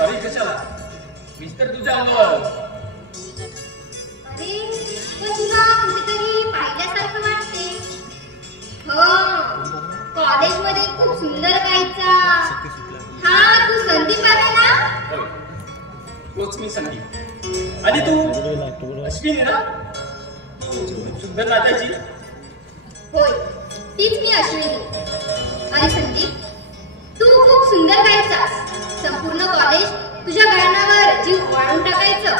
Sorry कशाला? Mister तुझ्या अंगावर. अरे पण तुला कुठेतरी पाहिल्यासारखं वाटते. हो, कॉलेजमध्ये खूप सुंदर गायचा. हा तू संदीप आहे ना? तोच मी संदीप. आणि तू अश्विनी ना? सुंदर नाचायची. होय, तीच मी अश्विनी. अरे संदीप, तू खूप सुंदर गायचास. संपूर्ण कॉलेज तुझ्या गायनावर जीव ओवाळून टाकायचं.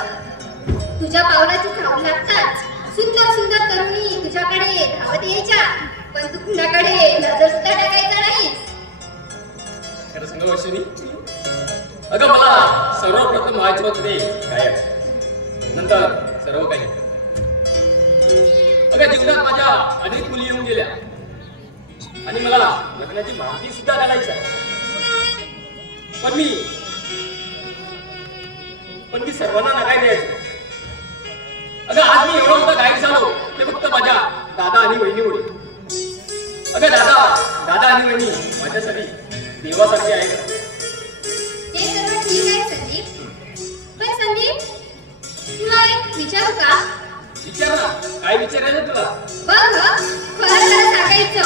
तुझ्या पावलाची चाहूल लागताच सुंदर सुंदर तरुणी तुझ्याकडे धावत यायच्या, पण तू कुणाकडे नजर सुद्धा टाकायचा नाहीस. खरं सांगू अश्विनी, अगं मला सर्वप्रथम व्हायचं होतं ते गायक, नंतर सर्व काही. अगं जीवनात माझ्या अनेक मुली येऊन गेल्या आणि मला लग्नाची माहिती सुद्धा घालायची, पण मी सर्वांना नकार द्यायचो. अगं आज मी एवढं मोठं गायक झालो ते फक्त माझ्या दादा आणि वहिनीमुळे. अगं दादा आणि वहिनी माझ्यासाठी देवासारखे आहेत. ते सर्व ठीक आहे संदीप, पण संदीप तुला एक विचारू का? विचार ना, काय विचारायचं तुला? बघ खरं खरं सांगायचं,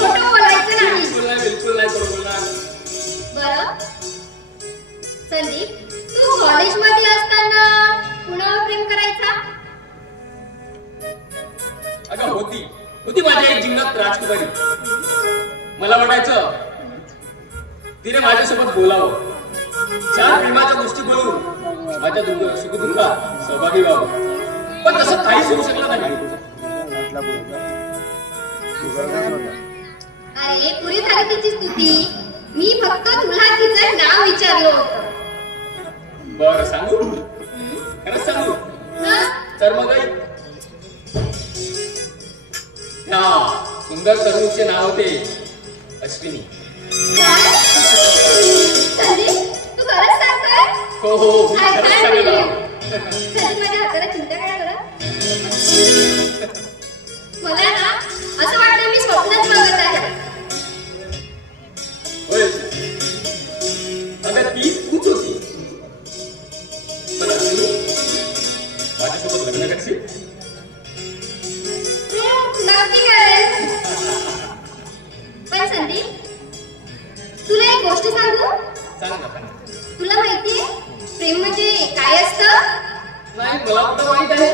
खोटं बोलायचं नाही. बिलकुल नाही खोटं बोलणार. बरं संदीप, तू कॉलेजमध्ये असताना कुणावर प्रेम करायचा? अगं होती माझ्या एक जीवनात राजकुमारी. मला वाटायचं तिने माझ्यासोबत बोलावं, चार प्रेमाच्या गोष्टी बोलून माझ्या सुखदुःखात सहभागी व्हावं, पण तसं काहीच होऊ शकलं नाही. अरे पुरी झाली तिची स्तुती. मी फक्त तुला तिचं नाव विचारलं होतं. बरं सांगू? खरंच सांगू? तर मग ह्या सुंदर तरुणीचे नाव होते अश्विनी. तू खरंच सांगतोय? हो खरंच सांगितलं. माझ्या हाताला चिंता काय करत? मला ना असं वाटतं मी स्वप्नच बघत आहे. होय, अगं ती तूच होती. पण माझ्यासोबत लग्न करशील? नक्की करेल. पण संदीप, तुला एक गोष्ट सांगू? सांग ना. तुला माहितीये प्रेम म्हणजे काय असतं? नाही, मला कुठं माहित आहे,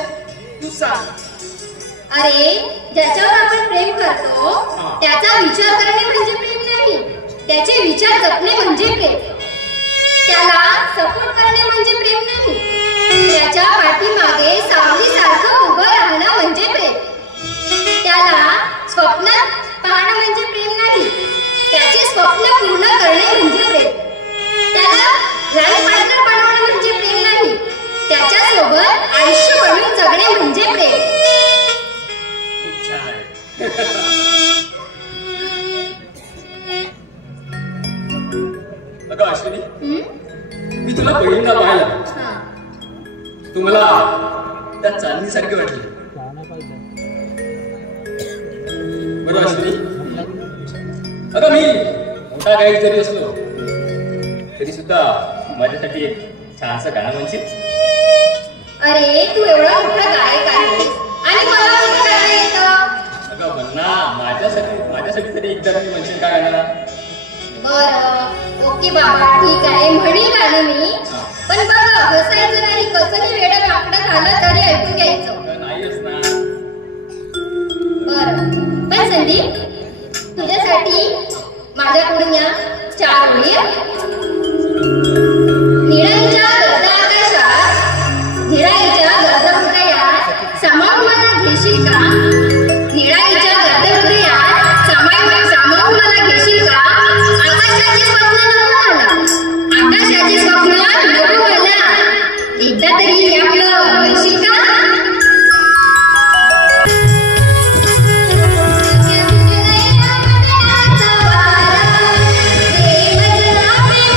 तू सांग. अरे ज्याच्यावर आपण प्रेम करतो त्याचा विचार करणे म्हणजे प्रेम नाही, त्याचे विचार जपणे म्हणजे प्रेम. त्याला सपोर्ट करणे म्हणजे प्रेम नाही, त्याच्या पाठीमागे सावलीसारखं उभं राहणं म्हणजे प्रेम. त्याला स्वप्नात पाहणं म्हणजे प्रेम नाही, त्याचे स्वप्न पूर्ण करणे म्हणजे प्रेम. त्याला लाईफ पार्टनर बनवणं म्हणजे प्रेम नाही, त्याच्यासोबत आयुष्य बनवून जगणे म्हणजे प्रेम. खूप छान आहे. अगं अश्विनी, मी तुला पहिल्यांदा पाहिलं, तू मला त्या चांदणीसारखी वाटली. बरोबर अश्विनी? अगं मी मोठा गायक जरी असलो तरी सुद्धा माझ्यासाठी एक छानसं गाणं म्हणशील? अरे तू एवढा मोठा गायक आहेस आणि मला कसं गाणं येतं? अगं म्हण ना, माझ्यासाठी तरी एकदा मी म्हणशील का गाणं? बरं ओके बाबा, ठीक आहे, म्हणेन गाणं मी. पण बघ हसायचं नाही, कसंही वेडं वाकडं झालं तरी ऐकून घ्यायचं. नाहीच ना. बरं पण संदीप, तुझ्यासाठी माझ्याकडून या 4 ओळी. निळाईच्या गर्द आकाशात, निळाईच्या गर्द हृदयात सामावून मला घेशील का? निळाईच्या गर्द हृदयात सामावून मला घेशील का? आकाशाची स्वप्न नको मला, आकाशाची स्वप्न नको मला, एकदा तरी आपलं म्हणशील का? प्रेम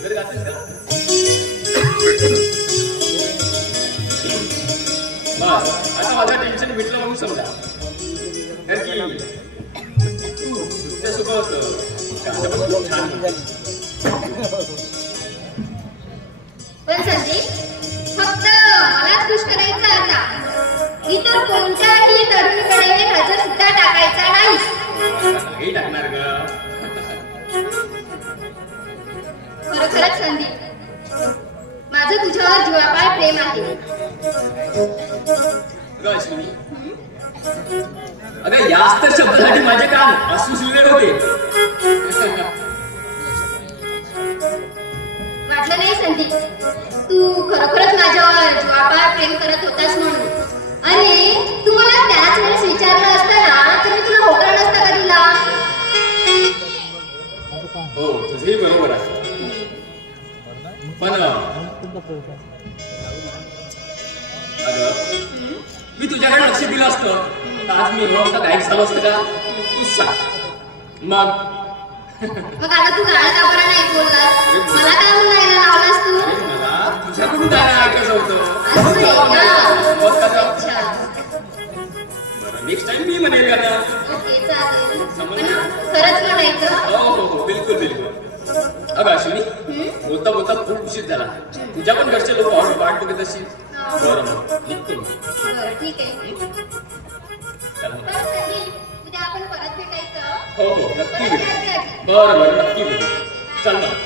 सुंदर गातेस का? बस आता माझं टेन्शन मिटलं म्हणून समजा. कारण की तुझ्यासोबत गाणं पण खूप छान होतं. पण संदीप, फक्त मलाच खुश करायचं आता. इतर कोणत्याही तरुणीकडे नजर सुद्धा टाकायचा नाही. नाही टाकणार ग. खरोखरच संदीप, माझं तुझ्यावर जीवापाड प्रेम आहे. अगं अश्विनी, अगं याच तर शब्दासाठी माझे कान अश्रू सुलगत होते. वाटलं नाही संदीप, तू खरोखरच माझ्यावर जीवापाड प्रेम करत होतास म्हणून. अरे तू मला त्याच वेळेस विचारलं असतं ना, तर मी तुला होकार नसता का दिला. हो तुझंही बरोबर आहे. पण अगं मी तुझ्याकडे लक्ष दिलं असतं तर आज मी एवढा मोठा गायक झालो असतं का? तूच सांग. मग आता तू गाणं का बरं नाही बोललास? मला काय म्हणायला लावलास तू? मला तुझ्याकडून गाणं ऐकायचं होतं. असं आहे मग का? कसं? अच्छा, नेक्स्ट टाइम मी म्हणेल का ना? ओके चालेल. पण खरंच म्हणायचं? हो हो हो बिलकुल बिलकुल. अगं अश्विनी, बोलता बोलता खूप उशीर झाला. तुझ्या पण घरचे लोक वाट बघत असतील. बरं मग निघतो मी. बरं ठीक आहे. चल. बरं संदीप, उद्या आपण परत भेटायचं. हो हो नक्की परत भेटू. भेटायचं. बरं बरं नक्की भेटू. चल मग.